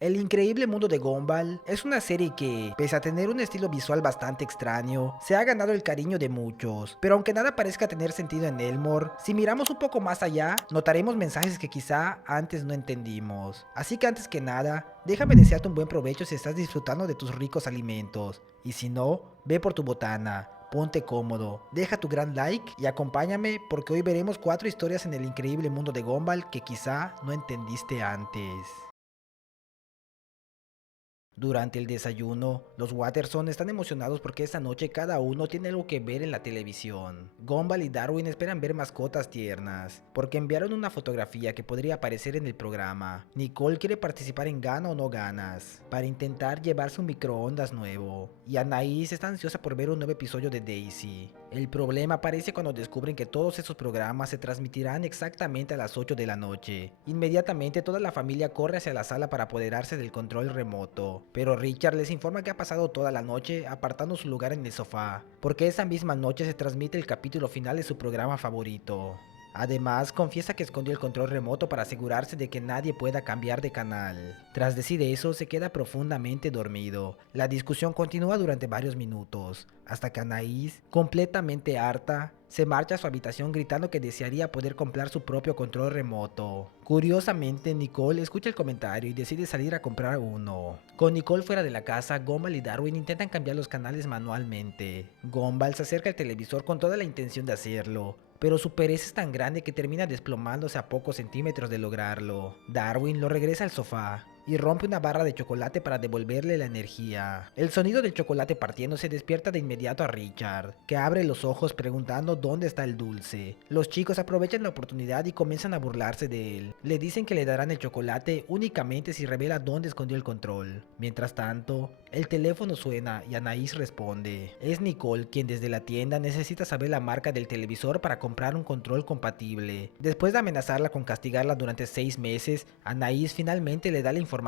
El increíble mundo de Gumball es una serie que, pese a tener un estilo visual bastante extraño, se ha ganado el cariño de muchos. Pero aunque nada parezca tener sentido en Elmore, si miramos un poco más allá, notaremos mensajes que quizá antes no entendimos. Así que antes que nada, déjame desearte un buen provecho si estás disfrutando de tus ricos alimentos. Y si no, ve por tu botana. Ponte cómodo, deja tu gran like y acompáñame porque hoy veremos 4 historias en el increíble mundo de Gumball que quizá no entendiste antes. Durante el desayuno, los Watterson están emocionados porque esta noche cada uno tiene algo que ver en la televisión. Gumball y Darwin esperan ver mascotas tiernas, porque enviaron una fotografía que podría aparecer en el programa. Nicole quiere participar en Gana o no ganas, para intentar llevarse un microondas nuevo. Y Anaís está ansiosa por ver un nuevo episodio de Daisy. El problema aparece cuando descubren que todos esos programas se transmitirán exactamente a las 8 de la noche. Inmediatamente toda la familia corre hacia la sala para apoderarse del control remoto, pero Richard les informa que ha pasado toda la noche apartando su lugar en el sofá, porque esa misma noche se transmite el capítulo final de su programa favorito. Además, confiesa que escondió el control remoto para asegurarse de que nadie pueda cambiar de canal. Tras decir eso, se queda profundamente dormido. La discusión continúa durante varios minutos, hasta que Anaís, completamente harta, se marcha a su habitación gritando que desearía poder comprar su propio control remoto. Curiosamente, Nicole escucha el comentario y decide salir a comprar uno. Con Nicole fuera de la casa, Gumball y Darwin intentan cambiar los canales manualmente. Gumball se acerca al televisor con toda la intención de hacerlo, pero su pereza es tan grande que termina desplomándose a pocos centímetros de lograrlo. Darwin lo regresa al sofá y rompe una barra de chocolate para devolverle la energía. El sonido del chocolate partiéndose despierta de inmediato a Richard, que abre los ojos preguntando dónde está el dulce. Los chicos aprovechan la oportunidad y comienzan a burlarse de él. Le dicen que le darán el chocolate únicamente si revela dónde escondió el control. Mientras tanto, el teléfono suena y Anaís responde. Es Nicole quien desde la tienda necesita saber la marca del televisor para comprar un control compatible. Después de amenazarla con castigarla durante 6 meses, Anaís finalmente le da la información.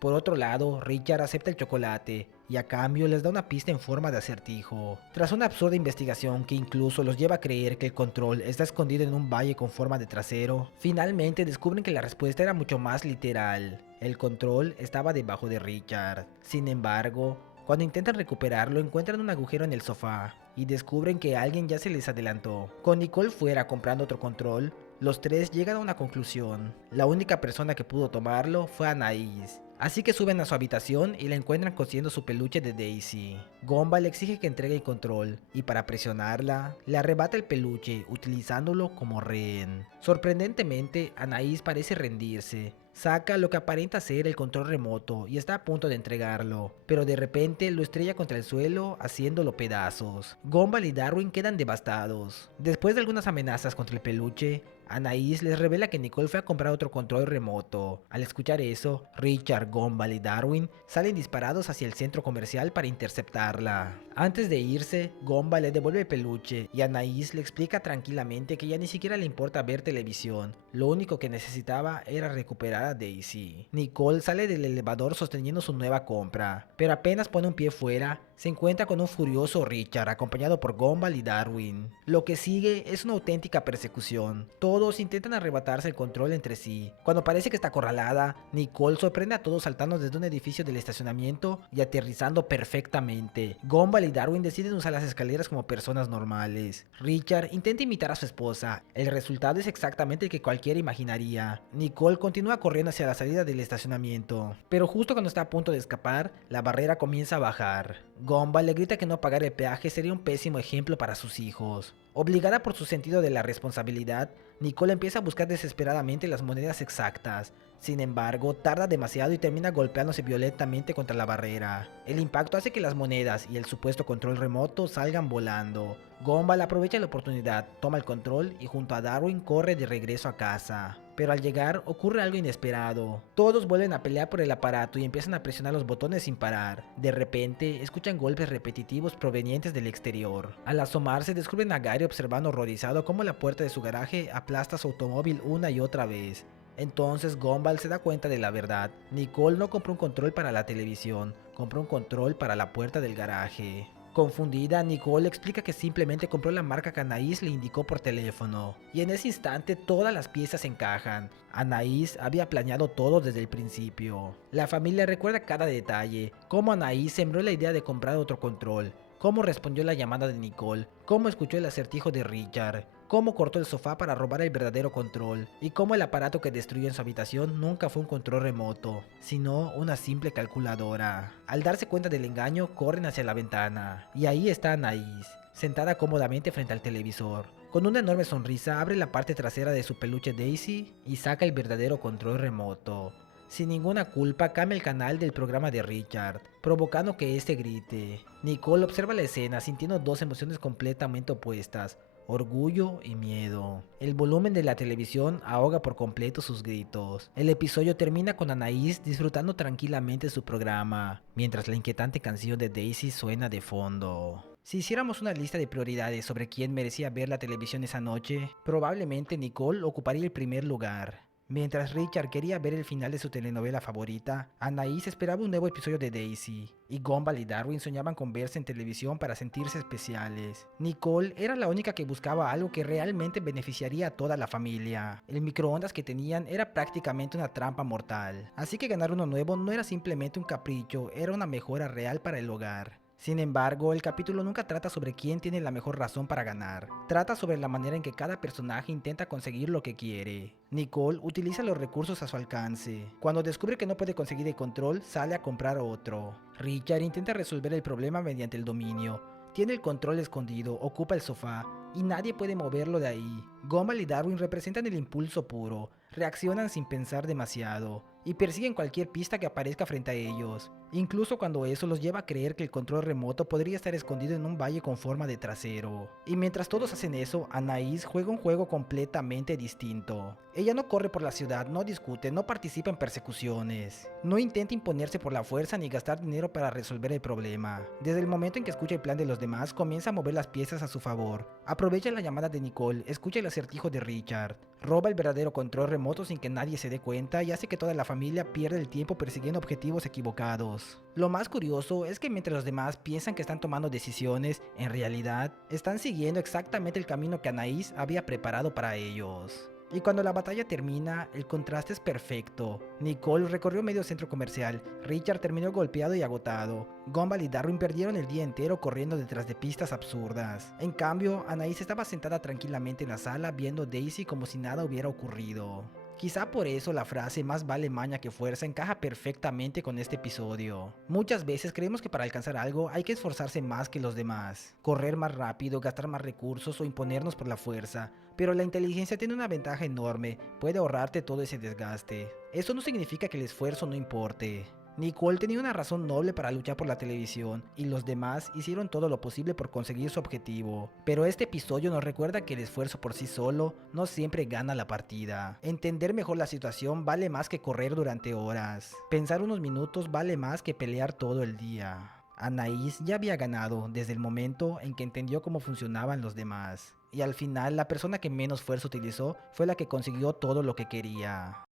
Por otro lado, Richard acepta el chocolate y a cambio les da una pista en forma de acertijo. Tras una absurda investigación que incluso los lleva a creer que el control está escondido en un valle con forma de trasero, finalmente descubren que la respuesta era mucho más literal. El control estaba debajo de Richard. Sin embargo, cuando intentan recuperarlo encuentran un agujero en el sofá y descubren que alguien ya se les adelantó. Con Nicole fuera comprando otro control, los tres llegan a una conclusión. La única persona que pudo tomarlo fue Anaís. Así que suben a su habitación y la encuentran cosiendo su peluche de Daisy. Gumball le exige que entregue el control y para presionarla, le arrebata el peluche utilizándolo como rehén. Sorprendentemente, Anaís parece rendirse. Saca lo que aparenta ser el control remoto y está a punto de entregarlo, pero de repente lo estrella contra el suelo haciéndolo pedazos. Gumball y Darwin quedan devastados. Después de algunas amenazas contra el peluche, Anaís les revela que Nicole fue a comprar otro control remoto. Al escuchar eso, Richard, Gumball y Darwin salen disparados hacia el centro comercial para interceptarla. Antes de irse, Gumball le devuelve el peluche y Anaís le explica tranquilamente que ya ni siquiera le importa ver televisión. Lo único que necesitaba era recuperar a Daisy. Nicole sale del elevador sosteniendo su nueva compra, pero apenas pone un pie fuera, se encuentra con un furioso Richard acompañado por Gumball y Darwin. Lo que sigue es una auténtica persecución. Todos intentan arrebatarse el control entre sí. Cuando parece que está acorralada, Nicole sorprende a todos saltando desde un edificio del estacionamiento y aterrizando perfectamente. Gumball y Darwin deciden usar las escaleras como personas normales. Richard intenta imitar a su esposa. El resultado es exactamente el que cualquiera imaginaría. Nicole continúa corriendo hacia la salida del estacionamiento, pero justo cuando está a punto de escapar, la barrera comienza a bajar. Gumball le grita que no pagar el peaje sería un pésimo ejemplo para sus hijos. Obligada por su sentido de la responsabilidad, Nicole empieza a buscar desesperadamente las monedas exactas. Sin embargo, tarda demasiado y termina golpeándose violentamente contra la barrera. El impacto hace que las monedas y el supuesto control remoto salgan volando. Gumball aprovecha la oportunidad, toma el control y junto a Darwin corre de regreso a casa. Pero al llegar ocurre algo inesperado. Todos vuelven a pelear por el aparato y empiezan a presionar los botones sin parar. De repente, escuchan golpes repetitivos provenientes del exterior. Al asomarse, descubren a Gary observando horrorizado cómo la puerta de su garaje aplasta su automóvil una y otra vez. Entonces Gumball se da cuenta de la verdad. Nicole no compró un control para la televisión, compró un control para la puerta del garaje. Confundida, Nicole explica que simplemente compró la marca que Anaís le indicó por teléfono, y en ese instante todas las piezas encajan. Anaís había planeado todo desde el principio. La familia recuerda cada detalle, cómo Anaís sembró la idea de comprar otro control, cómo respondió la llamada de Nicole, cómo escuchó el acertijo de Richard, cómo cortó el sofá para robar el verdadero control, y cómo el aparato que destruyó en su habitación nunca fue un control remoto, sino una simple calculadora. Al darse cuenta del engaño, corren hacia la ventana, y ahí está Anaís, sentada cómodamente frente al televisor. Con una enorme sonrisa abre la parte trasera de su peluche Daisy y saca el verdadero control remoto. Sin ninguna culpa cambia el canal del programa de Richard, provocando que este grite. Nicole observa la escena sintiendo dos emociones completamente opuestas, orgullo y miedo. El volumen de la televisión ahoga por completo sus gritos. El episodio termina con Anaís disfrutando tranquilamente su programa, mientras la inquietante canción de Daisy suena de fondo. Si hiciéramos una lista de prioridades sobre quién merecía ver la televisión esa noche, probablemente Nicole ocuparía el primer lugar. Mientras Richard quería ver el final de su telenovela favorita, Anaís esperaba un nuevo episodio de Daisy, y Gumball y Darwin soñaban con verse en televisión para sentirse especiales. Nicole era la única que buscaba algo que realmente beneficiaría a toda la familia. El microondas que tenían era prácticamente una trampa mortal, así que ganar uno nuevo no era simplemente un capricho, era una mejora real para el hogar. Sin embargo, el capítulo nunca trata sobre quién tiene la mejor razón para ganar. Trata sobre la manera en que cada personaje intenta conseguir lo que quiere. Nicole utiliza los recursos a su alcance. Cuando descubre que no puede conseguir el control, sale a comprar otro. Richard intenta resolver el problema mediante el dominio. Tiene el control escondido, ocupa el sofá, y nadie puede moverlo de ahí. Gumball y Darwin representan el impulso puro, reaccionan sin pensar demasiado, y persiguen cualquier pista que aparezca frente a ellos, incluso cuando eso los lleva a creer que el control remoto podría estar escondido en un valle con forma de trasero. Y mientras todos hacen eso, Anaís juega un juego completamente distinto. Ella no corre por la ciudad, no discute, no participa en persecuciones, no intenta imponerse por la fuerza ni gastar dinero para resolver el problema. Desde el momento en que escucha el plan de los demás, comienza a mover las piezas a su favor. Aprovecha la llamada de Nicole, escucha el acertijo de Richard, roba el verdadero control remoto sin que nadie se dé cuenta y hace que toda la familia pierda el tiempo persiguiendo objetivos equivocados. Lo más curioso es que mientras los demás piensan que están tomando decisiones, en realidad están siguiendo exactamente el camino que Anaís había preparado para ellos. Y cuando la batalla termina, el contraste es perfecto. Nicole recorrió medio centro comercial, Richard terminó golpeado y agotado, Gumball y Darwin perdieron el día entero corriendo detrás de pistas absurdas. En cambio, Anaís estaba sentada tranquilamente en la sala viendo Daisy como si nada hubiera ocurrido. Quizá por eso la frase más vale maña que fuerza encaja perfectamente con este episodio. Muchas veces creemos que para alcanzar algo hay que esforzarse más que los demás, correr más rápido, gastar más recursos o imponernos por la fuerza, pero la inteligencia tiene una ventaja enorme, puede ahorrarte todo ese desgaste. Eso no significa que el esfuerzo no importe. Nicole tenía una razón noble para luchar por la televisión, y los demás hicieron todo lo posible por conseguir su objetivo. Pero este episodio nos recuerda que el esfuerzo por sí solo no siempre gana la partida. Entender mejor la situación vale más que correr durante horas. Pensar unos minutos vale más que pelear todo el día. Anaís ya había ganado desde el momento en que entendió cómo funcionaban los demás. Y al final la persona que menos fuerza utilizó fue la que consiguió todo lo que quería.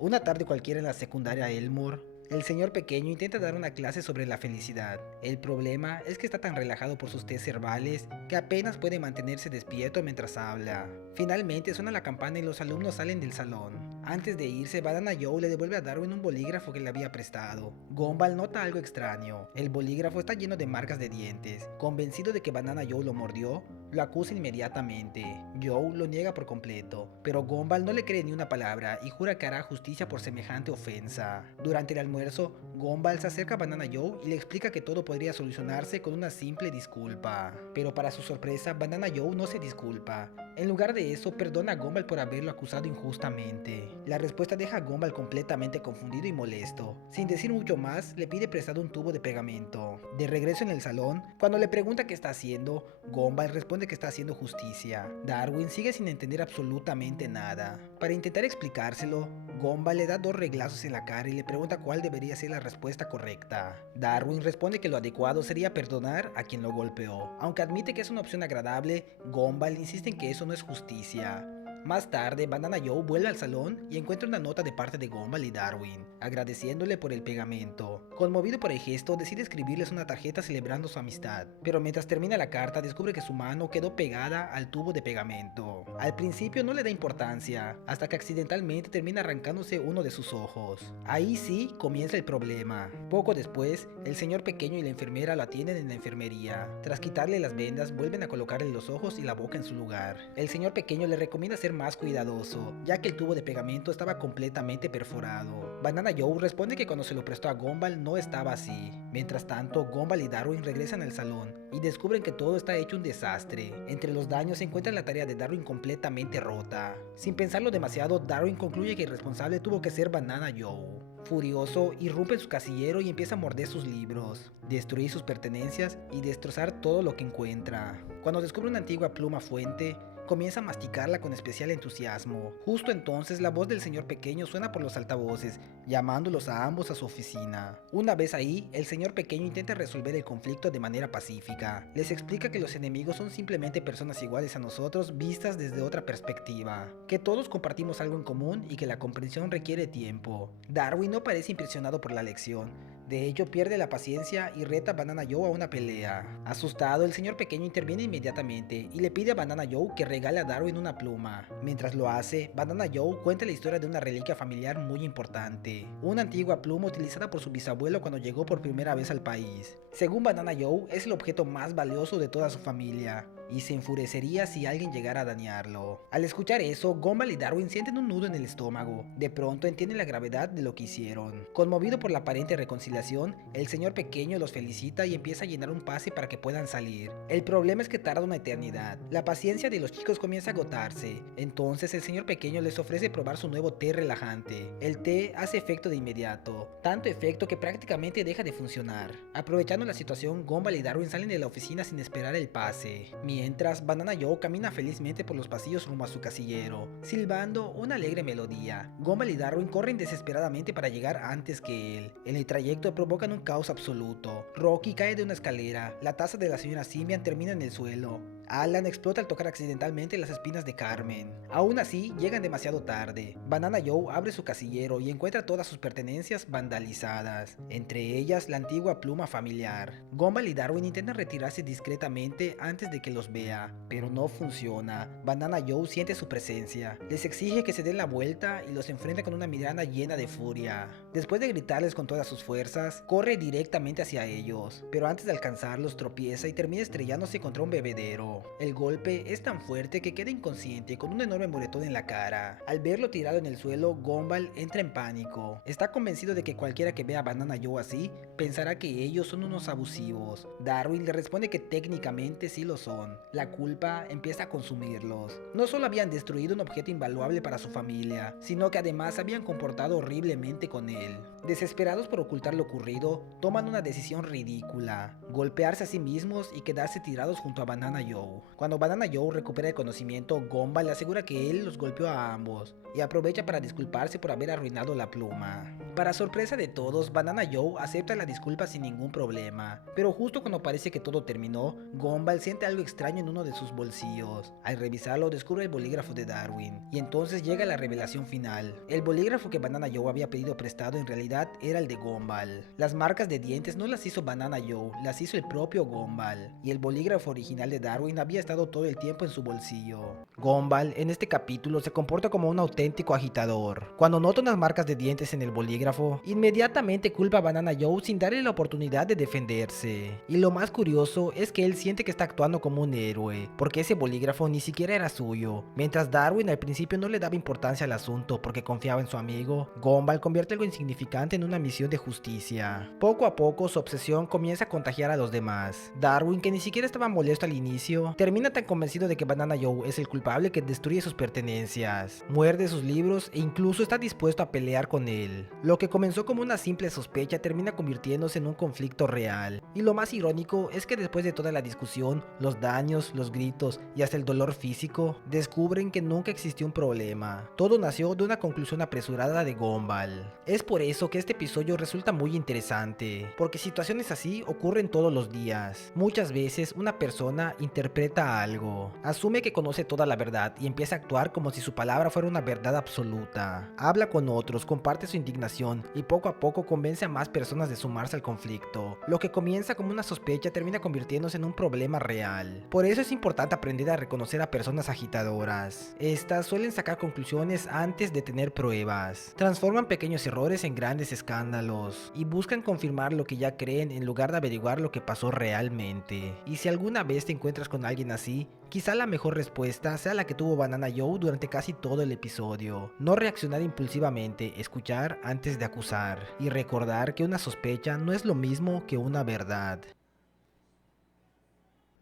Una tarde cualquiera en la secundaria Elmore, el señor pequeño intenta dar una clase sobre la felicidad. El problema es que está tan relajado por sus tés verbales que apenas puede mantenerse despierto mientras habla. Finalmente suena la campana y los alumnos salen del salón. Antes de irse, Banana Joe le devuelve a Darwin un bolígrafo que le había prestado. Gumball nota algo extraño. El bolígrafo está lleno de marcas de dientes. Convencido de que Banana Joe lo mordió, lo acusa inmediatamente. Joe lo niega por completo, pero Gumball no le cree ni una palabra y jura que hará justicia por semejante ofensa. Durante el almuerzo, Gumball se acerca a Banana Joe y le explica que todo podría solucionarse con una simple disculpa. Pero para su sorpresa, Banana Joe no se disculpa. En lugar de eso, perdona a Gumball por haberlo acusado injustamente. La respuesta deja a Gumball completamente confundido y molesto. Sin decir mucho más, le pide prestado un tubo de pegamento. De regreso en el salón, cuando le pregunta qué está haciendo, Gumball responde que está haciendo justicia. Darwin sigue sin entender absolutamente nada. Para intentar explicárselo, Gumball le da dos reglazos en la cara y le pregunta cuál debería ser la respuesta correcta. Darwin responde que lo adecuado sería perdonar a quien lo golpeó. Aunque admite que es una opción agradable, Gumball insiste en que eso no es justicia. Más tarde, Banana Joe vuelve al salón y encuentra una nota de parte de Gumball y Darwin, agradeciéndole por el pegamento. Conmovido por el gesto, decide escribirles una tarjeta celebrando su amistad, pero mientras termina la carta descubre que su mano quedó pegada al tubo de pegamento. Al principio no le da importancia, hasta que accidentalmente termina arrancándose uno de sus ojos. Ahí sí comienza el problema. Poco después, el señor pequeño y la enfermera lo atienden en la enfermería. Tras quitarle las vendas, vuelven a colocarle los ojos y la boca en su lugar. El señor pequeño le recomienda ser más cuidadoso, ya que el tubo de pegamento estaba completamente perforado. Banana Joe responde que cuando se lo prestó a Gumball no estaba así. Mientras tanto, Gumball y Darwin regresan al salón y descubren que todo está hecho un desastre. Entre los daños se encuentra la tarea de Darwin completamente rota. Sin pensarlo demasiado, Darwin concluye que el responsable tuvo que ser Banana Joe. Furioso, irrumpe en su casillero y empieza a morder sus libros, destruir sus pertenencias y destrozar todo lo que encuentra. Cuando descubre una antigua pluma fuente, comienza a masticarla con especial entusiasmo. Justo entonces la voz del señor pequeño suena por los altavoces, llamándolos a ambos a su oficina. Una vez ahí, el señor pequeño intenta resolver el conflicto de manera pacífica. Les explica que los enemigos son simplemente personas iguales a nosotros vistas desde otra perspectiva, que todos compartimos algo en común y que la comprensión requiere tiempo. Darwin no parece impresionado por la lección. De hecho, pierde la paciencia y reta a Banana Joe a una pelea. Asustado, el señor pequeño interviene inmediatamente y le pide a Banana Joe que regale a Darwin una pluma. Mientras lo hace, Banana Joe cuenta la historia de una reliquia familiar muy importante, una antigua pluma utilizada por su bisabuelo cuando llegó por primera vez al país. Según Banana Joe, es el objeto más valioso de toda su familia, y se enfurecería si alguien llegara a dañarlo. Al escuchar eso, Gumball y Darwin sienten un nudo en el estómago. De pronto entienden la gravedad de lo que hicieron. Conmovido por la aparente reconciliación, el señor pequeño los felicita y empieza a llenar un pase para que puedan salir. El problema es que tarda una eternidad. La paciencia de los chicos comienza a agotarse. Entonces el señor pequeño les ofrece probar su nuevo té relajante. El té hace efecto de inmediato, tanto efecto que prácticamente deja de funcionar. Aprovechando la situación, Gumball y Darwin salen de la oficina sin esperar el pase. Mientras, Banana Joe camina felizmente por los pasillos rumbo a su casillero, silbando una alegre melodía. Gumball y Darwin corren desesperadamente para llegar antes que él. En el trayecto provocan un caos absoluto. Rocky cae de una escalera, la taza de la señora Simian termina en el suelo. Alan explota al tocar accidentalmente las espinas de Carmen. Aún así, llegan demasiado tarde. Banana Joe abre su casillero y encuentra todas sus pertenencias vandalizadas, entre ellas la antigua pluma familiar. Gumball y Darwin intentan retirarse discretamente antes de que los vea, pero no funciona. Banana Joe siente su presencia, les exige que se den la vuelta y los enfrenta con una mirada llena de furia. Después de gritarles con todas sus fuerzas, corre directamente hacia ellos, pero antes de alcanzarlos tropieza y termina estrellándose contra un bebedero. El golpe es tan fuerte que queda inconsciente con un enorme moretón en la cara. Al verlo tirado en el suelo, Gumball entra en pánico. Está convencido de que cualquiera que vea a Banana Joe así, pensará que ellos son unos abusivos. Darwin le responde que técnicamente sí lo son. La culpa empieza a consumirlos. No solo habían destruido un objeto invaluable para su familia, sino que además se habían comportado horriblemente con él. Desesperados por ocultar lo ocurrido, toman una decisión ridícula: golpearse a sí mismos y quedarse tirados junto a Banana Joe. Cuando Banana Joe recupera el conocimiento, Gumball le asegura que él los golpeó a ambos y aprovecha para disculparse por haber arruinado la pluma. Para sorpresa de todos, Banana Joe acepta la disculpa sin ningún problema, pero justo cuando parece que todo terminó, Gumball siente algo extraño en uno de sus bolsillos. Al revisarlo, descubre el bolígrafo de Darwin, y entonces llega la revelación final. El bolígrafo que Banana Joe había pedido prestado en realidad era el de Gumball. Las marcas de dientes no las hizo Banana Joe, las hizo el propio Gumball, y el bolígrafo original de Darwin había estado todo el tiempo en su bolsillo. Gumball en este capítulo se comporta como un auténtico agitador. Cuando nota unas marcas de dientes en el bolígrafo, inmediatamente culpa a Banana Joe sin darle la oportunidad de defenderse. Y lo más curioso es que él siente que está actuando como un héroe, porque ese bolígrafo ni siquiera era suyo. Mientras Darwin al principio no le daba importancia al asunto porque confiaba en su amigo, Gumball convierte algo insignificante en una misión de justicia. Poco a poco su obsesión comienza a contagiar a los demás. Darwin, que ni siquiera estaba molesto al inicio, termina tan convencido de que Banana Joe es el culpable que destruye sus pertenencias, muerde sus libros e incluso está dispuesto a pelear con él. Lo que comenzó como una simple sospecha termina convirtiéndose en un conflicto real. Y lo más irónico es que después de toda la discusión, los daños, los gritos y hasta el dolor físico, descubren que nunca existió un problema. Todo nació de una conclusión apresurada de Gumball. Es por eso que este episodio resulta muy interesante, porque situaciones así ocurren todos los días. Muchas veces una persona interpreta malinterpreta algo. Asume que conoce toda la verdad y empieza a actuar como si su palabra fuera una verdad absoluta. Habla con otros, comparte su indignación y poco a poco convence a más personas de sumarse al conflicto. Lo que comienza como una sospecha termina convirtiéndose en un problema real. Por eso es importante aprender a reconocer a personas agitadoras. Estas suelen sacar conclusiones antes de tener pruebas. Transforman pequeños errores en grandes escándalos y buscan confirmar lo que ya creen en lugar de averiguar lo que pasó realmente. Y si alguna vez te encuentras con alguien así, quizá la mejor respuesta sea la que tuvo Banana Joe durante casi todo el episodio. No reaccionar impulsivamente, escuchar antes de acusar y recordar que una sospecha no es lo mismo que una verdad.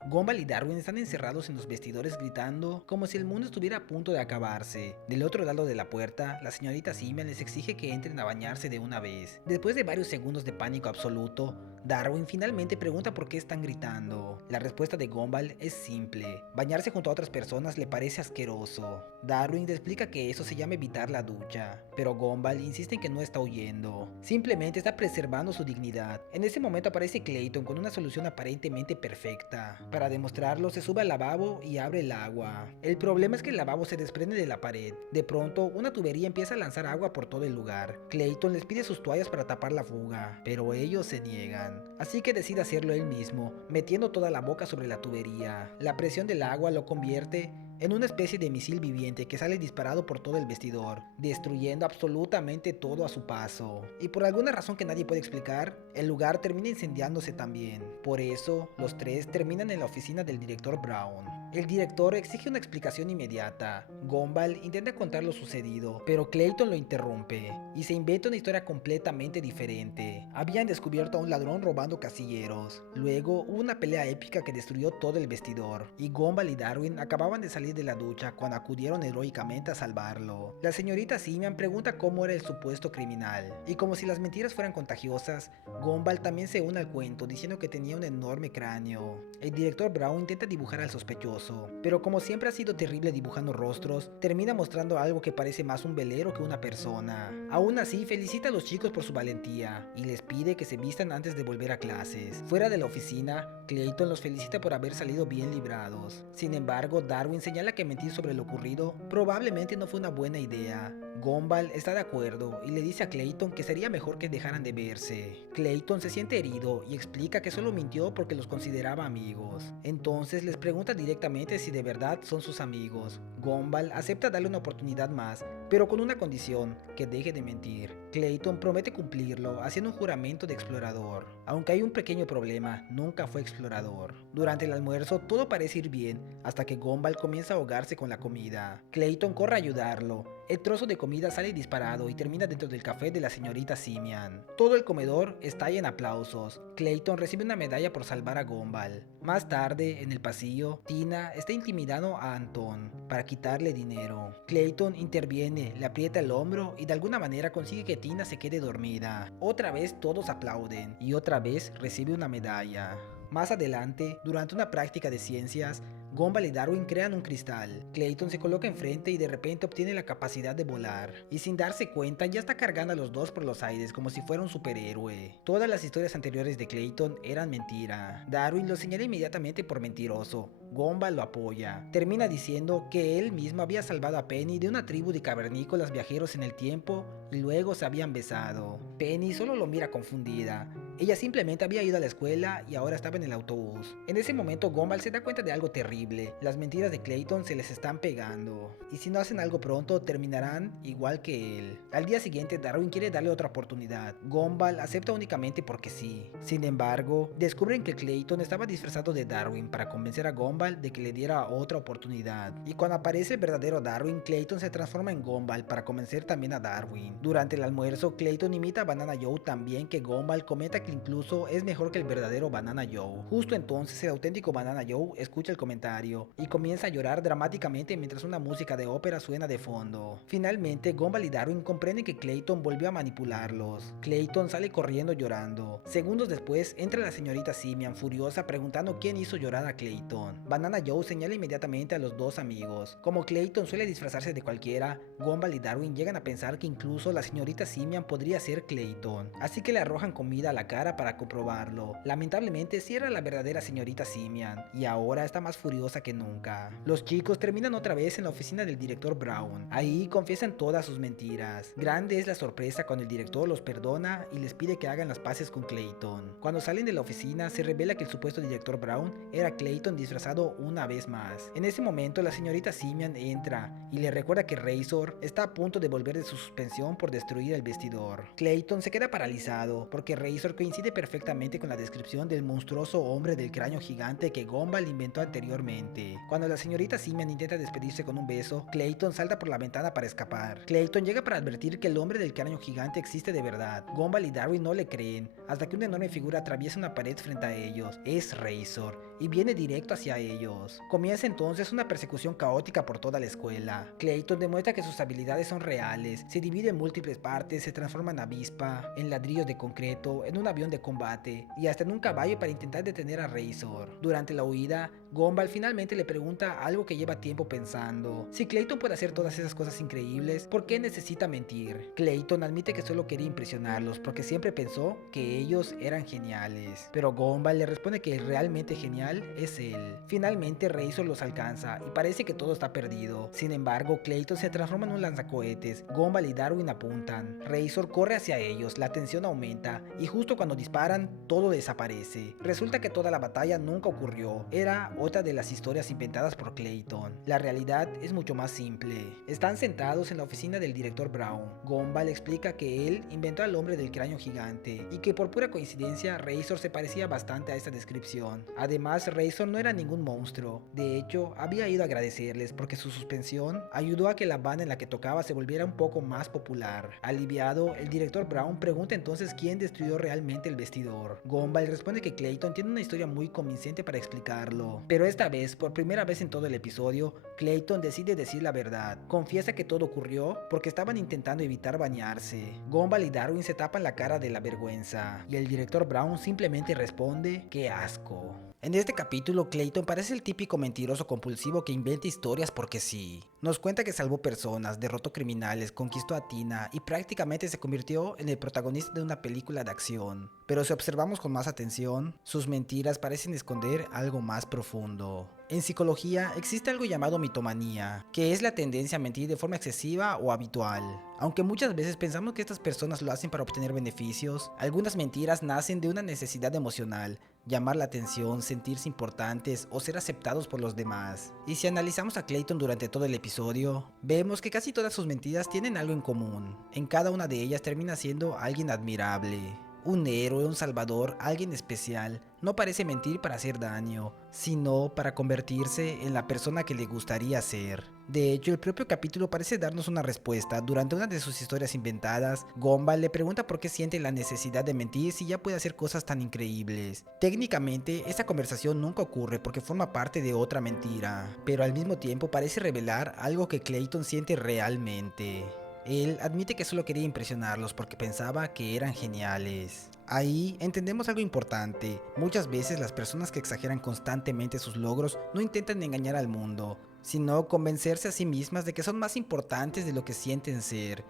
Gumball y Darwin están encerrados en los vestidores gritando como si el mundo estuviera a punto de acabarse. Del otro lado de la puerta, la señorita Simian les exige que entren a bañarse de una vez. Después de varios segundos de pánico absoluto, Darwin finalmente pregunta por qué están gritando. La respuesta de Gumball es simple: bañarse junto a otras personas le parece asqueroso. Darwin le explica que eso se llama evitar la ducha, pero Gumball insiste en que no está huyendo, simplemente está preservando su dignidad. En ese momento aparece Clayton con una solución aparentemente perfecta. Para demostrarlo, se sube al lavabo y abre el agua. El problema es que el lavabo se desprende de la pared. De pronto, una tubería empieza a lanzar agua por todo el lugar. Clayton les pide sus toallas para tapar la fuga, pero ellos se niegan. Así que decide hacerlo él mismo, metiendo toda la boca sobre la tubería. La presión del agua lo convierte en una especie de misil viviente que sale disparado por todo el vestidor, destruyendo absolutamente todo a su paso. Y por alguna razón que nadie puede explicar, el lugar termina incendiándose también. Por eso, los tres terminan en la oficina del director Brown. El director exige una explicación inmediata. Gumball intenta contar lo sucedido, pero Clayton lo interrumpe y se inventa una historia completamente diferente. Habían descubierto a un ladrón robando casilleros. Luego hubo una pelea épica que destruyó todo el vestidor, y Gumball y Darwin acababan de salir de la ducha cuando acudieron heroicamente a salvarlo. La señorita Simian pregunta cómo era el supuesto criminal, y como si las mentiras fueran contagiosas, Gumball también se une al cuento diciendo que tenía un enorme cráneo. El director Brown intenta dibujar al sospechoso, pero como siempre ha sido terrible dibujando rostros, termina mostrando algo que parece más un velero que una persona. Aún así, felicita a los chicos por su valentía y les pide que se vistan antes de volver a clases. Fuera de la oficina, Clayton los felicita por haber salido bien librados. Sin embargo, Darwin señala que mentir sobre lo ocurrido probablemente no fue una buena idea. Gumball está de acuerdo y le dice a Clayton que sería mejor que dejaran de verse. Clayton se siente herido y explica que solo mintió porque los consideraba amigos. Entonces les pregunta directamente si de verdad son sus amigos. Gumball acepta darle una oportunidad más, pero con una condición: que deje de mentir. Clayton promete cumplirlo haciendo un juramento de explorador. Aunque hay un pequeño problema, nunca fue explorador. Durante el almuerzo todo parece ir bien, hasta que Gumball comienza a ahogarse con la comida. Clayton corre a ayudarlo. El trozo de comida sale disparado y termina dentro del café de la señorita Simian. Todo el comedor estalla en aplausos. Clayton recibe una medalla por salvar a Gumball. Más tarde, en el pasillo, Tina está intimidando a Anton para quitarle dinero. Clayton interviene, le aprieta el hombro y de alguna manera consigue que Tina se quede dormida. Otra vez todos aplauden y otra vez recibe una medalla. Más adelante, durante una práctica de ciencias, Gumball y Darwin crean un cristal. Clayton se coloca enfrente y de repente obtiene la capacidad de volar. Y sin darse cuenta ya está cargando a los dos por los aires como si fuera un superhéroe. Todas las historias anteriores de Clayton eran mentira. Darwin lo señala inmediatamente por mentiroso. Gumball lo apoya. Termina diciendo que él mismo había salvado a Penny de una tribu de cavernícolas viajeros en el tiempo y luego se habían besado. Penny solo lo mira confundida. Ella simplemente había ido a la escuela y ahora estaba en el autobús. En ese momento Gumball se da cuenta de algo terrible. Las mentiras de Clayton se les están pegando. Y si no hacen algo pronto, terminarán igual que él. Al día siguiente, Darwin quiere darle otra oportunidad. Gumball acepta únicamente porque sí. Sin embargo, descubren que Clayton estaba disfrazado de Darwin para convencer a Gumball de que le diera otra oportunidad. Y cuando aparece el verdadero Darwin, Clayton se transforma en Gumball para convencer también a Darwin. Durante el almuerzo, Clayton imita a Banana Joe tan bien que Gumball comenta que incluso es mejor que el verdadero Banana Joe. Justo entonces el auténtico Banana Joe escucha el comentario y comienza a llorar dramáticamente mientras una música de ópera suena de fondo. Finalmente, Gumball y Darwin comprenden que Clayton volvió a manipularlos. Clayton sale corriendo llorando. Segundos después entra la señorita Simian furiosa preguntando quién hizo llorar a Clayton. Banana Joe señala inmediatamente a los dos amigos. Como Clayton suele disfrazarse de cualquiera, Gumball y Darwin llegan a pensar que incluso la señorita Simian podría ser Clayton, así que le arrojan comida a la cara para comprobarlo. Lamentablemente sí era la verdadera señorita Simian y ahora está más furiosa furiosa que nunca. Los chicos terminan otra vez en la oficina del director Brown. Ahí confiesan todas sus mentiras. Grande es la sorpresa cuando el director los perdona y les pide que hagan las paces con Clayton. Cuando salen de la oficina se revela que el supuesto director Brown era Clayton disfrazado una vez más. En ese momento la señorita Simian entra y le recuerda que Razor está a punto de volver de su suspensión por destruir el vestidor. Clayton se queda paralizado porque Razor coincide perfectamente con la descripción del monstruoso hombre del cráneo gigante que Gumball inventó anteriormente. Cuando la señorita Simian intenta despedirse con un beso, Clayton salta por la ventana para escapar. Clayton llega para advertir que el hombre del cráneo gigante existe de verdad. Gumball y Darwin no le creen, hasta que una enorme figura atraviesa una pared frente a ellos. Es Razor y viene directo hacia ellos. Comienza entonces una persecución caótica por toda la escuela. Clayton demuestra que sus habilidades son reales, se divide en múltiples partes, se transforma en avispa, en ladrillos de concreto, en un avión de combate y hasta en un caballo para intentar detener a Razor. Durante la huida, Gumball finalmente le pregunta algo que lleva tiempo pensando. Si Clayton puede hacer todas esas cosas increíbles, ¿por qué necesita mentir? Clayton admite que solo quería impresionarlos porque siempre pensó que ellos eran geniales. Pero Gumball le responde que el realmente genial es él. Finalmente Razor los alcanza y parece que todo está perdido. Sin embargo, Clayton se transforma en un lanzacohetes. Gumball y Darwin apuntan. Razor corre hacia ellos, la tensión aumenta y justo cuando disparan, todo desaparece. Resulta que toda la batalla nunca ocurrió. Era otra de las historias inventadas por Clayton. La realidad es mucho más simple. Están sentados en la oficina del director Brown. Gumball explica que él inventó al hombre del cráneo gigante y que por pura coincidencia Razor se parecía bastante a esta descripción. Además, Razor no era ningún monstruo. De hecho, había ido a agradecerles porque su suspensión ayudó a que la banda en la que tocaba se volviera un poco más popular. Aliviado, el director Brown pregunta entonces quién destruyó realmente el vestidor. Gumball responde que Clayton tiene una historia muy convincente para explicarlo. Pero esta vez, por primera vez en todo el episodio, Clayton decide decir la verdad. Confiesa que todo ocurrió porque estaban intentando evitar bañarse. Gumball y Darwin se tapan la cara de la vergüenza y el director Brown simplemente responde: ¡qué asco! En este capítulo, Clayton parece el típico mentiroso compulsivo que inventa historias porque sí. Nos cuenta que salvó personas, derrotó criminales, conquistó a Tina y prácticamente se convirtió en el protagonista de una película de acción. Pero si observamos con más atención, sus mentiras parecen esconder algo más profundo. En psicología existe algo llamado mitomanía, que es la tendencia a mentir de forma excesiva o habitual. Aunque muchas veces pensamos que estas personas lo hacen para obtener beneficios, algunas mentiras nacen de una necesidad emocional, llamar la atención, sentirse importantes o ser aceptados por los demás. Y si analizamos a Clayton durante todo el episodio, vemos que casi todas sus mentiras tienen algo en común. En cada una de ellas termina siendo alguien admirable. Un héroe, un salvador, alguien especial. No parece mentir para hacer daño, sino para convertirse en la persona que le gustaría ser. De hecho, el propio capítulo parece darnos una respuesta. Durante una de sus historias inventadas, Gumball le pregunta por qué siente la necesidad de mentir si ya puede hacer cosas tan increíbles. Técnicamente, esta conversación nunca ocurre porque forma parte de otra mentira, pero al mismo tiempo parece revelar algo que Clayton siente realmente. Él admite que solo quería impresionarlos porque pensaba que eran geniales. Ahí entendemos algo importante. Muchas veces las personas que exageran constantemente sus logros no intentan engañar al mundo, sino convencerse a sí mismas de que son más importantes de lo que sienten ser.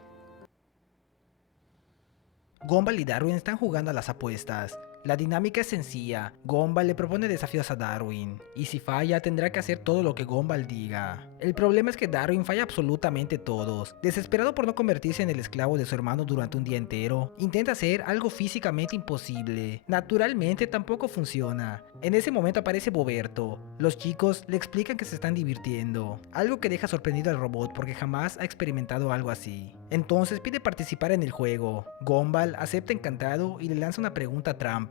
Gumball y Darwin están jugando a las apuestas. La dinámica es sencilla. Gumball le propone desafíos a Darwin, y si falla tendrá que hacer todo lo que Gumball diga. El problema es que Darwin falla absolutamente todos. Desesperado por no convertirse en el esclavo de su hermano durante un día entero, intenta hacer algo físicamente imposible. Naturalmente tampoco funciona. En ese momento aparece Boberto. Los chicos le explican que se están divirtiendo, algo que deja sorprendido al robot porque jamás ha experimentado algo así. Entonces pide participar en el juego. Gumball acepta encantado y le lanza una pregunta trampa.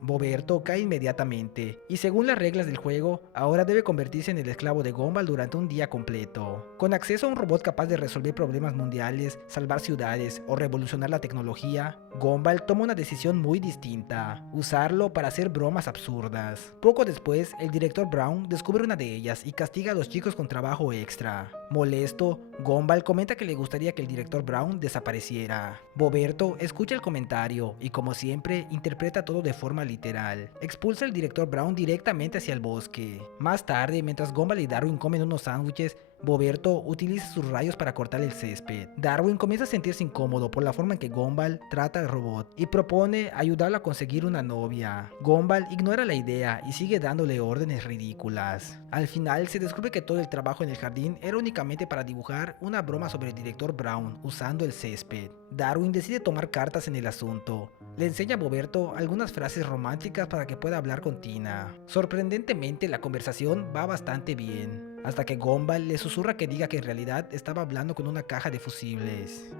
Boberto cae inmediatamente, y según las reglas del juego, ahora debe convertirse en el esclavo de Gumball durante un día completo. Con acceso a un robot capaz de resolver problemas mundiales, salvar ciudades o revolucionar la tecnología, Gumball toma una decisión muy distinta: usarlo para hacer bromas absurdas. Poco después, el director Brown descubre una de ellas y castiga a los chicos con trabajo extra. Molesto, Gumball comenta que le gustaría que el director Brown desapareciera. Boberto escucha el comentario y, como siempre, interpreta todo de forma literal. Expulsa al director Brown directamente hacia el bosque. Más tarde, mientras Gumball y Darwin comen unos sándwiches, Boberto utiliza sus rayos para cortar el césped. Darwin comienza a sentirse incómodo por la forma en que Gumball trata al robot y propone ayudarlo a conseguir una novia. Gumball ignora la idea y sigue dándole órdenes ridículas. Al final se descubre que todo el trabajo en el jardín era únicamente para dibujar una broma sobre el director Brown usando el césped. Darwin decide tomar cartas en el asunto. Le enseña a Boberto algunas frases románticas para que pueda hablar con Tina. Sorprendentemente, la conversación va bastante bien, hasta que Gumball le susurra que diga que en realidad estaba hablando con una caja de fusibles.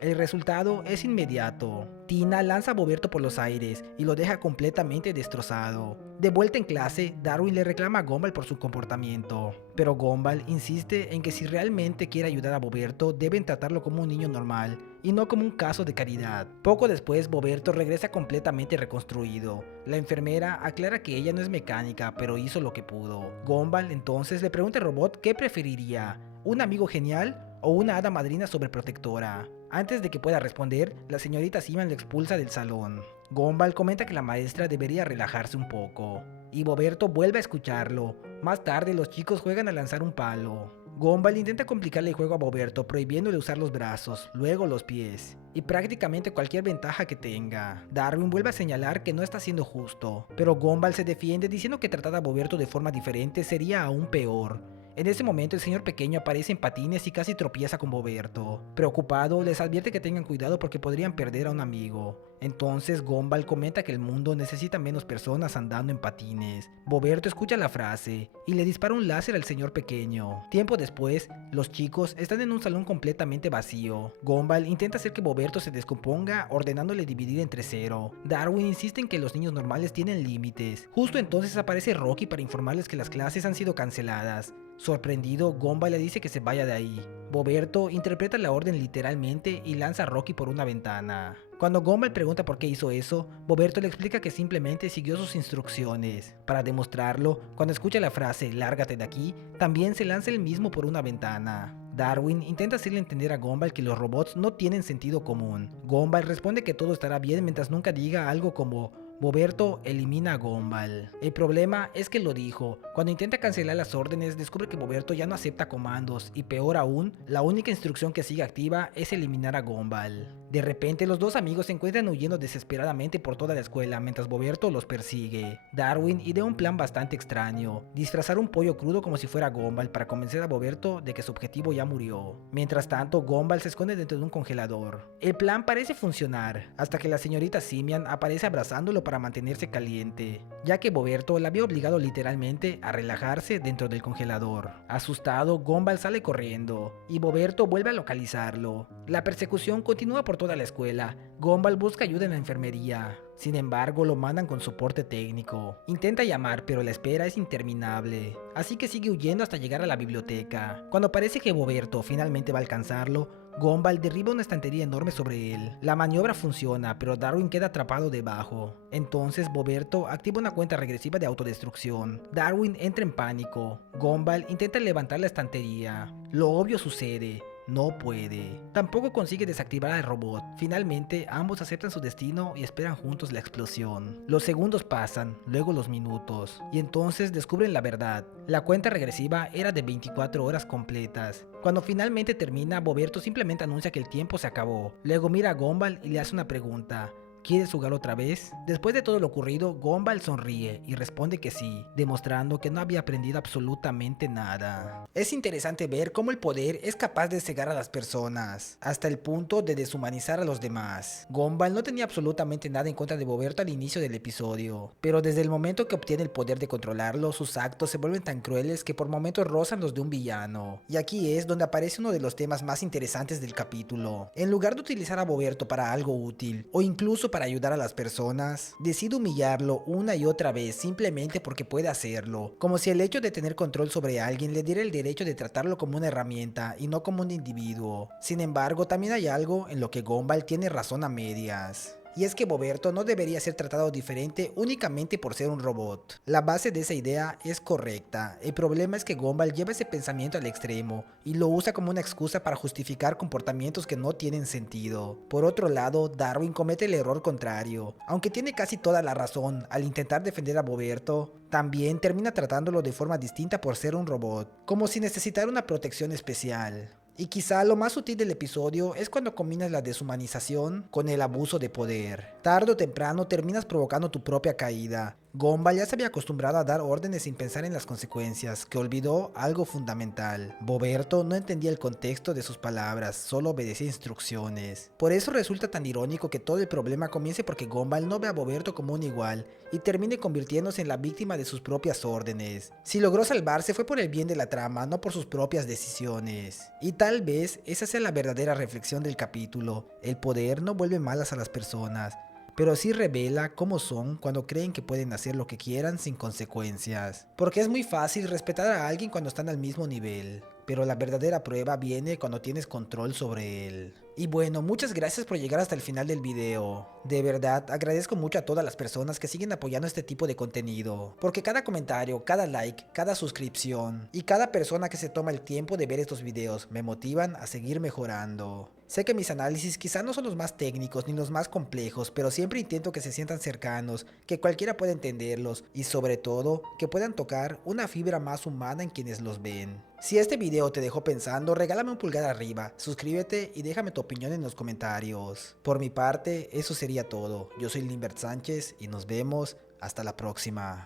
El resultado es inmediato. Tina lanza a Boberto por los aires y lo deja completamente destrozado. De vuelta en clase, Darwin le reclama a Gumball por su comportamiento, pero Gumball insiste en que si realmente quiere ayudar a Boberto, deben tratarlo como un niño normal y no como un caso de caridad. Poco después, Boberto regresa completamente reconstruido. La enfermera aclara que ella no es mecánica, pero hizo lo que pudo. Gumball entonces le pregunta al robot qué preferiría, ¿un amigo genial o una hada madrina sobreprotectora? Antes de que pueda responder, la señorita Seaman lo expulsa del salón. Gumball comenta que la maestra debería relajarse un poco, y Boberto vuelve a escucharlo. Más tarde, los chicos juegan a lanzar un palo. Gumball intenta complicarle el juego a Boberto, prohibiéndole usar los brazos, luego los pies, y prácticamente cualquier ventaja que tenga. Darwin vuelve a señalar que no está siendo justo, pero Gumball se defiende diciendo que tratar a Boberto de forma diferente sería aún peor. En ese momento el señor pequeño aparece en patines y casi tropieza con Boberto. Preocupado, les advierte que tengan cuidado porque podrían perder a un amigo. Entonces Gumball comenta que el mundo necesita menos personas andando en patines. Boberto escucha la frase y le dispara un láser al señor pequeño. Tiempo después, los chicos están en un salón completamente vacío. Gumball intenta hacer que Boberto se descomponga ordenándole dividir entre cero. Darwin insiste en que los niños normales tienen límites. Justo entonces aparece Rocky para informarles que las clases han sido canceladas. Sorprendido, Gumball le dice que se vaya de ahí. Boberto interpreta la orden literalmente y lanza a Rocky por una ventana. Cuando Gumball pregunta por qué hizo eso, Boberto le explica que simplemente siguió sus instrucciones. Para demostrarlo, cuando escucha la frase "lárgate de aquí", también se lanza él mismo por una ventana. Darwin intenta hacerle entender a Gumball que los robots no tienen sentido común. Gumball responde que todo estará bien mientras nunca diga algo como "Boberto elimina a Gumball". El problema es que lo dijo. Cuando intenta cancelar las órdenes, descubre que Boberto ya no acepta comandos y peor aún, la única instrucción que sigue activa es eliminar a Gumball. De repente, los dos amigos se encuentran huyendo desesperadamente por toda la escuela mientras Boberto los persigue. Darwin idea un plan bastante extraño: disfrazar un pollo crudo como si fuera Gumball para convencer a Boberto de que su objetivo ya murió. Mientras tanto, Gumball se esconde dentro de un congelador. El plan parece funcionar, hasta que la señorita Simian aparece abrazándolo para mantenerse caliente, ya que Boberto la había obligado literalmente a relajarse dentro del congelador. Asustado, Gumball sale corriendo, y Boberto vuelve a localizarlo. La persecución continúa por toda la escuela. Gumball busca ayuda en la enfermería. Sin embargo, lo mandan con soporte técnico. Intenta llamar, pero la espera es interminable. Así que sigue huyendo hasta llegar a la biblioteca. Cuando parece que Boberto finalmente va a alcanzarlo, Gumball derriba una estantería enorme sobre él. La maniobra funciona, pero Darwin queda atrapado debajo. Entonces Boberto activa una cuenta regresiva de autodestrucción. Darwin entra en pánico. Gumball intenta levantar la estantería. Lo obvio sucede. No puede. Tampoco consigue desactivar al robot. Finalmente, ambos aceptan su destino y esperan juntos la explosión. Los segundos pasan, luego los minutos, y entonces descubren la verdad. La cuenta regresiva era de 24 horas completas. Cuando finalmente termina, Boberto simplemente anuncia que el tiempo se acabó. Luego mira a Gumball y le hace una pregunta: ¿quieres jugar otra vez? Después de todo lo ocurrido, Gumball sonríe y responde que sí, demostrando que no había aprendido absolutamente nada. Es interesante ver cómo el poder es capaz de cegar a las personas, hasta el punto de deshumanizar a los demás. Gumball no tenía absolutamente nada en contra de Boberto al inicio del episodio, pero desde el momento que obtiene el poder de controlarlo, sus actos se vuelven tan crueles que por momentos rozan los de un villano. Y aquí es donde aparece uno de los temas más interesantes del capítulo. En lugar de utilizar a Boberto para algo útil, o incluso para ayudar a las personas, decide humillarlo una y otra vez simplemente porque puede hacerlo, como si el hecho de tener control sobre alguien le diera el derecho de tratarlo como una herramienta y no como un individuo. Sin embargo, también hay algo en lo que Gumball tiene razón a medias. y es que Boberto no debería ser tratado diferente únicamente por ser un robot. La base de esa idea es correcta, el problema es que Gumball lleva ese pensamiento al extremo y lo usa como una excusa para justificar comportamientos que no tienen sentido. Por otro lado, Darwin comete el error contrario. Aunque tiene casi toda la razón al intentar defender a Boberto, también termina tratándolo de forma distinta por ser un robot, como si necesitara una protección especial. Y quizá lo más sutil del episodio es cuando combinas la deshumanización con el abuso de poder. Tarde o temprano terminas provocando tu propia caída. Gumball ya se había acostumbrado a dar órdenes sin pensar en las consecuencias, que olvidó algo fundamental. Boberto no entendía el contexto de sus palabras, solo obedecía instrucciones. Por eso resulta tan irónico que todo el problema comience porque Gumball no ve a Boberto como un igual y termine convirtiéndose en la víctima de sus propias órdenes. Si logró salvarse fue por el bien de la trama, no por sus propias decisiones. Y tal vez esa sea la verdadera reflexión del capítulo. El poder no vuelve malas a las personas, pero sí revela cómo son cuando creen que pueden hacer lo que quieran sin consecuencias. Porque es muy fácil respetar a alguien cuando están al mismo nivel, pero la verdadera prueba viene cuando tienes control sobre él. Y bueno, muchas gracias por llegar hasta el final del video. De verdad, agradezco mucho a todas las personas que siguen apoyando este tipo de contenido, porque cada comentario, cada like, cada suscripción y cada persona que se toma el tiempo de ver estos videos me motivan a seguir mejorando. Sé que mis análisis quizá no son los más técnicos ni los más complejos, pero siempre intento que se sientan cercanos, que cualquiera pueda entenderlos y sobre todo que puedan tocar una fibra más humana en quienes los ven. Si este video te dejó pensando, regálame un pulgar arriba, suscríbete y déjame tu opinión en los comentarios. Por mi parte, eso sería todo. Yo soy Limbert Sánchez y nos vemos hasta la próxima.